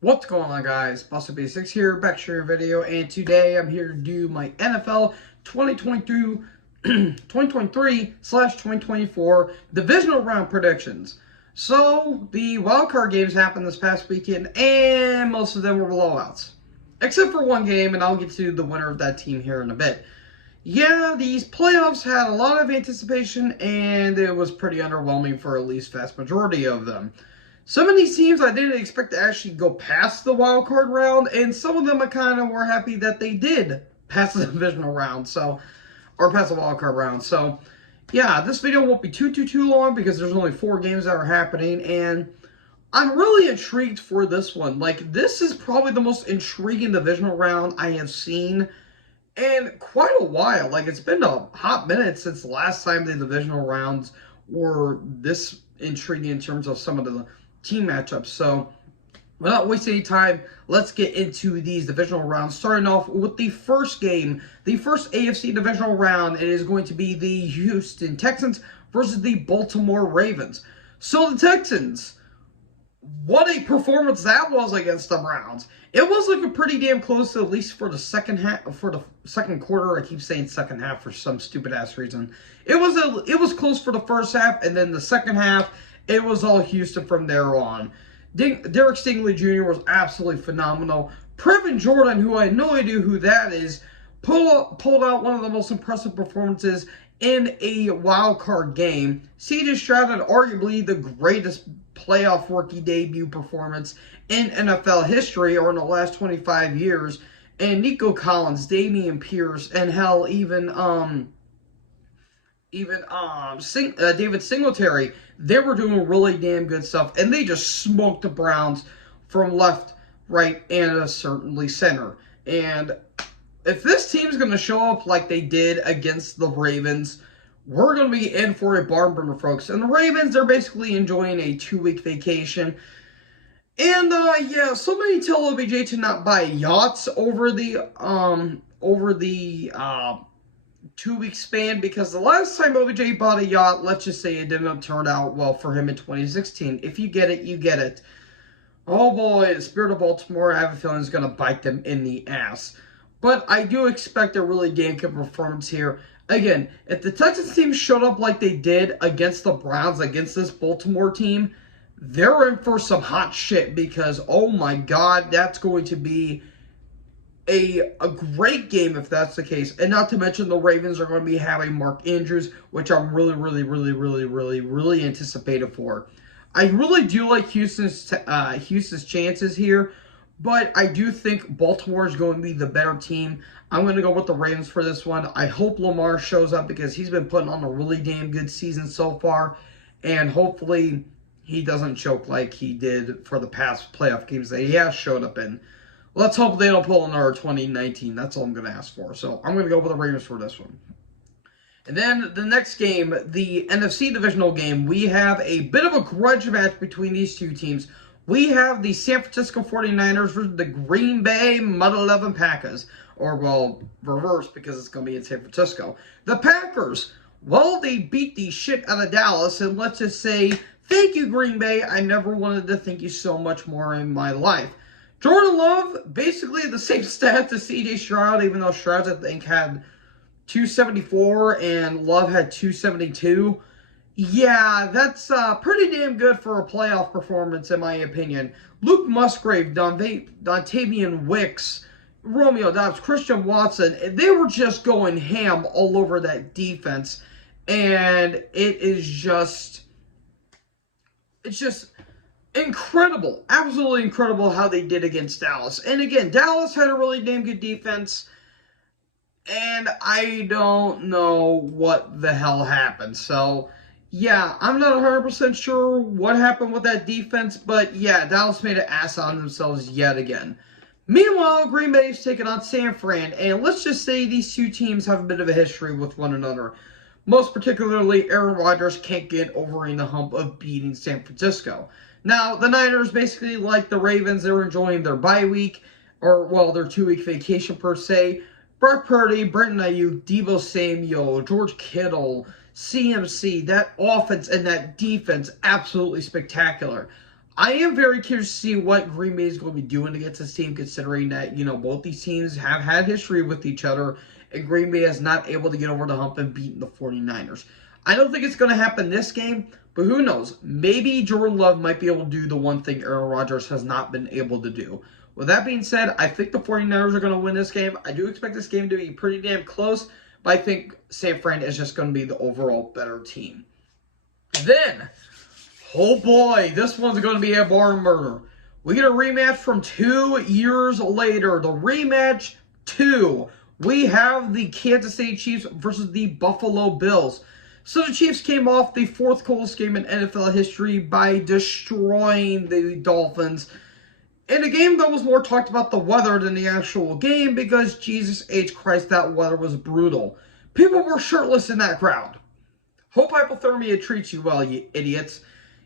What's going on, guys? Buster B6 here, back to your video, and today I'm here to do my NFL 2022 2023/2024 divisional round predictions. So, the wildcard games happened this past weekend, and most of them were blowouts. Except for one game, and I'll get to the winner of that team here in a bit. Yeah, these playoffs had a lot of anticipation, and it was pretty underwhelming for at least vast majority of them. Some of these teams I didn't expect to actually go past the wild card round, and some of them I kind of were happy that they did pass the divisional round, or pass the wild card round. So, yeah, this video won't be too long because there's only 4 games that are happening, and I'm really intrigued for this one. Like, this is probably the most intriguing divisional round I have seen in quite a while. Like, it's been a hot minute since the last time the divisional rounds were this intriguing in terms of some of the team matchups. So, without wasting any time, let's get into these divisional rounds. Starting off with the first game, the first AFC divisional round. It is going to be the Houston Texans versus the Baltimore Ravens. So, the Texans, what a performance that was against the Browns. It was looking pretty damn close, at least for the second half, for the second quarter. I keep saying second half for some stupid ass reason. It was close for the first half, and then the second half, it was all Houston from there on. Derek Stingley Jr. was absolutely phenomenal. Previn Jordan, who I had no idea who that is, pulled out one of the most impressive performances in a wild card game. C.J. Stroud had arguably the greatest playoff rookie debut performance in NFL history, or in the last 25 years. And Nico Collins, Dameon Pierce, and hell, even David Singletary, they were doing really damn good stuff, and they just smoked the Browns from left, right, and certainly center. And if this team's going to show up like they did against the Ravens, we're going to be in for a barn burner, folks. And the Ravens, they're basically enjoying a 2-week vacation. And, yeah, somebody tell OBJ to not buy yachts over the 2-week span, because the last time OBJ bought a yacht, let's just say it didn't turn out well for him in 2016. If you get it, you get it. Oh boy, the Spirit of Baltimore, I have a feeling, is going to bite them in the ass. But I do expect a really damn good performance here. Again, if the Texans team showed up like they did against the Browns, against this Baltimore team, they're in for some hot shit, because, oh my God, that's going to be a great game if that's the case. And not to mention the Ravens are going to be having Mark Andrews, which I'm really anticipated for. I really do like Houston's chances here, but I do think Baltimore is going to be the better team. I'm going to go with the Ravens for this one. I hope Lamar shows up, because he's been putting on a really damn good season so far, and hopefully he doesn't choke like he did for the past playoff games that he has showed up in. Let's hope they don't pull another 2019. That's all I'm going to ask for. So I'm going to go with the Ravens for this one. And then the next game, the NFC divisional game, we have a bit of a grudge match between these two teams. We have the San Francisco 49ers versus the Green Bay Mother 11 Packers. Or, well, reverse, because it's going to be in San Francisco. The Packers, well, they beat the shit out of Dallas. And let's just say, thank you, Green Bay. I never wanted to thank you so much more in my life. Jordan Love, basically the same stats as C.J. Stroud, even though Stroud, I think, had 274 and Love had 272. Yeah, that's pretty damn good for a playoff performance, in my opinion. Luke Musgrave, Dontavian Wicks, Romeo Doubs, Christian Watson, they were just going ham all over that defense. And it's just incredible, absolutely incredible how they did against Dallas. And again, Dallas had a really damn good defense, and I don't know what the hell happened. So, yeah, I'm not 100% sure what happened with that defense, but yeah, Dallas made an ass on themselves yet again. Meanwhile, Green Bay is taking on San Fran, and let's just say these two teams have a bit of a history with one another. Most particularly, Aaron Rodgers can't get over in the hump of beating San Francisco. Now, the Niners, basically like the Ravens, they're enjoying their bye week, or, well, their 2-week vacation per se. Brock Purdy, Brenton Ayuk, Deebo Samuel, George Kittle, CMC, that offense and that defense, absolutely spectacular. I am very curious to see what Green Bay is going to be doing against this team, considering that, both these teams have had history with each other, and Green Bay is not able to get over the hump and beat the 49ers. I don't think it's going to happen this game, but who knows? Maybe Jordan Love might be able to do the one thing Aaron Rodgers has not been able to do. With that being said, I think the 49ers are going to win this game. I do expect this game to be pretty damn close, but I think San Fran is just going to be the overall better team. Then, oh boy, this one's going to be a barn murder. We get a rematch from 2 years later. The rematch 2. We have the Kansas City Chiefs versus the Buffalo Bills. So the Chiefs came off the 4th coldest game in NFL history by destroying the Dolphins. In a game that was more talked about the weather than the actual game, because Jesus H. Christ, that weather was brutal. People were shirtless in that crowd. Hope hypothermia treats you well, you idiots.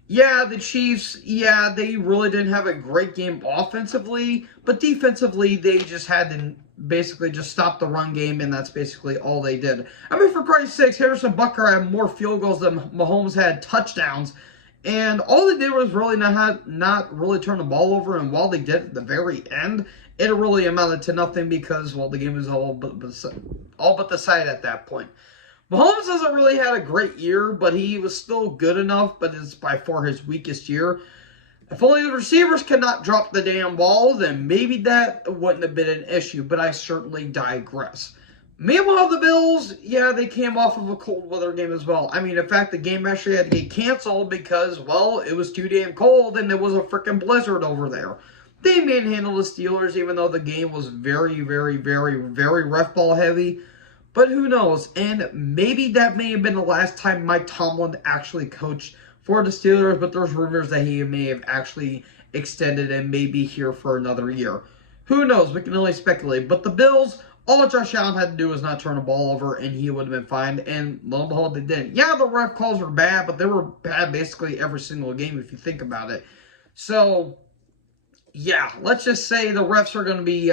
Yeah, the Chiefs, they really didn't have a great game offensively, but defensively, they just had to basically just stop the run game, and that's basically all they did. I mean, for Christ's sakes, Harrison Butker had more field goals than Mahomes had touchdowns, and all they did was really not really turn the ball over, and while they did at the very end, it really amounted to nothing because, well, the game was all but decided at that point. Mahomes hasn't really had a great year, but he was still good enough, but it's by far his weakest year. If only the receivers cannot drop the damn ball, then maybe that wouldn't have been an issue, but I certainly digress. Meanwhile, the Bills, they came off of a cold weather game as well. I mean, in fact, the game actually had to get canceled because, well, it was too damn cold and there was a freaking blizzard over there. They manhandled the Steelers, even though the game was very, very, very, very ref ball heavy. But who knows? And maybe that may have been the last time Mike Tomlin actually coached for the Steelers, but there's rumors that he may have actually extended and may be here for another year. Who knows? We can only speculate. But the Bills, all Josh Allen had to do was not turn the ball over, and he would have been fine. And lo and behold, they didn't. Yeah, the ref calls were bad, but they were bad basically every single game if you think about it. So, let's just say the refs are going to be...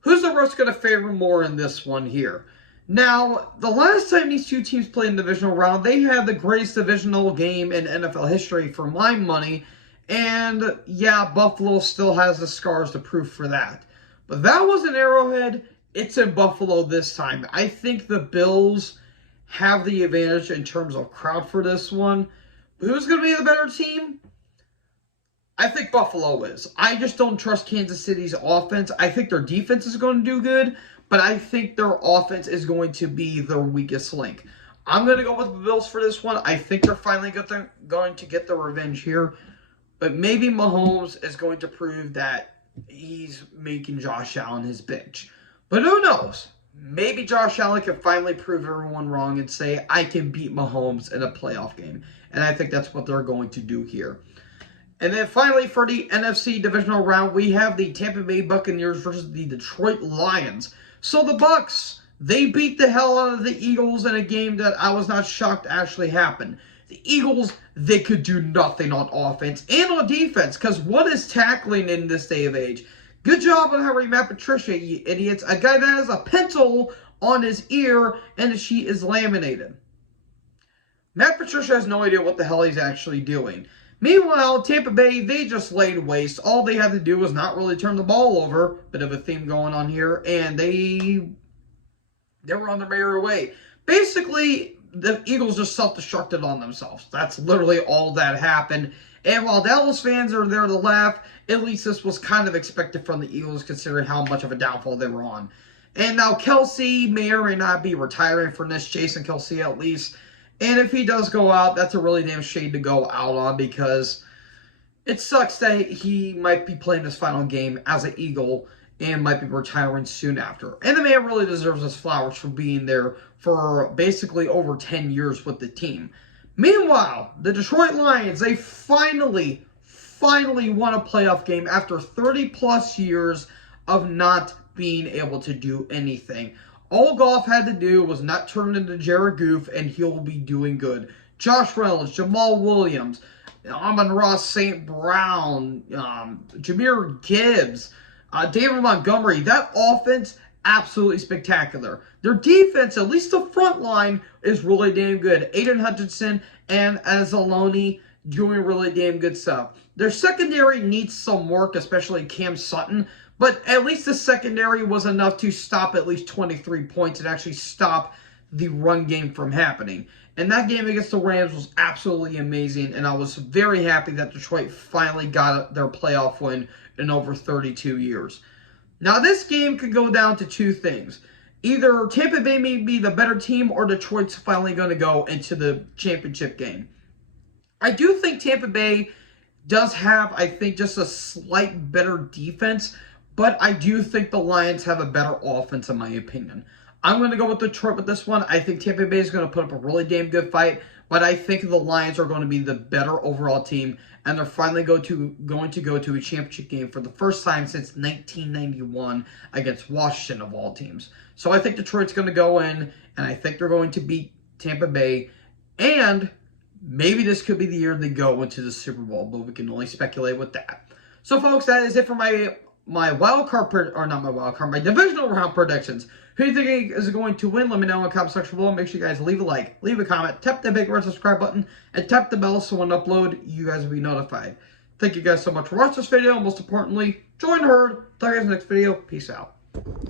who's the refs going to favor more in this one here? Now, the last time these two teams played in the divisional round, they had the greatest divisional game in NFL history for my money. And, Buffalo still has the scars to prove for that. But that was in Arrowhead. It's in Buffalo this time. I think the Bills have the advantage in terms of crowd for this one. But who's going to be the better team? I think Buffalo is. I just don't trust Kansas City's offense. I think their defense is going to do good, but I think their offense is going to be their weakest link. I'm going to go with the Bills for this one. I think they're finally going to get their revenge here, but maybe Mahomes is going to prove that he's making Josh Allen his bitch. But who knows? Maybe Josh Allen can finally prove everyone wrong and say, I can beat Mahomes in a playoff game. And I think that's what they're going to do here. And then finally, for the NFC divisional round, we have the Tampa Bay Buccaneers versus the Detroit Lions. So the Bucs, they beat the hell out of the Eagles in a game that I was not shocked actually happened. The Eagles, they could do nothing on offense and on defense, because what is tackling in this day of age? Good job on hiring Matt Patricia, you idiots. A guy that has a pencil on his ear and the sheet is laminated. Matt Patricia has no idea what the hell he's actually doing. Meanwhile, Tampa Bay, they just laid waste. All they had to do was not really turn the ball over. Bit of a theme going on here. And they were on their merry way. Basically, the Eagles just self-destructed on themselves. That's literally all that happened. And while Dallas fans are there to laugh, at least this was kind of expected from the Eagles considering how much of a downfall they were on. And now Kelsey may or may not be retiring from this, Jason Kelsey at least. And if he does go out, that's a really damn shame to go out on, because it sucks that he might be playing his final game as an Eagle and might be retiring soon after. And the man really deserves his flowers for being there for basically over 10 years with the team. Meanwhile, the Detroit Lions, they finally won a playoff game after 30-plus years of not being able to do anything. All Goff had to do was not turn into Jared Goff, and he'll be doing good. Josh Reynolds, Jamal Williams, Amon-Ra St. Brown, Jahmyr Gibbs, David Montgomery. That offense, absolutely spectacular. Their defense, at least the front line, is really damn good. Aiden Hutchinson and Anzalone doing really damn good stuff. Their secondary needs some work, especially Cam Sutton, but at least the secondary was enough to stop at least 23 points and actually stop the run game from happening. And that game against the Rams was absolutely amazing, and I was very happy that Detroit finally got their playoff win in over 32 years. Now, this game could go down to two things. Either Tampa Bay may be the better team, or Detroit's finally going to go into the championship game. I do think Tampa Bay does have, I think, just a slight better defense, but I do think the Lions have a better offense, in my opinion. I'm going to go with Detroit with this one. I think Tampa Bay is going to put up a really damn good fight, but I think the Lions are going to be the better overall team, and they're finally going to go to a championship game for the first time since 1991 against Washington, of all teams. So I think Detroit's going to go in, and I think they're going to beat Tampa Bay, and maybe this could be the year they go into the Super Bowl, but we can only speculate with that. So, folks, that is it for my my divisional round predictions. Who do you think is going to win? Let me know in the comment section below. Make sure you guys leave a like, leave a comment, tap the big red subscribe button, and tap the bell so when I upload, you guys will be notified. Thank you guys so much for watching this video. Most importantly, join the herd. Talk to you guys in the next video. Peace out.